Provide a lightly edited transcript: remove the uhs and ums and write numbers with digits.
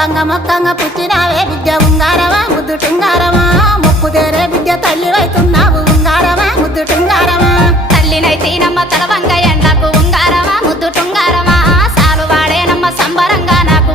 మొక్కంగా పుట్టినావే బిడ్డ ఉంగారమా ముద్దు టుంగారమా మొక్కుదేరే బిడ్డ తల్లి వైతున్నావు ఉంగారమా ముద్దు టుంగారమా తల్లినైతేనమ్మ తలవంగ ఎండకు ఉంగారమా ముద్దు టుంగారమా సాలు వాడేనమ్మ సంబరంగా నాకు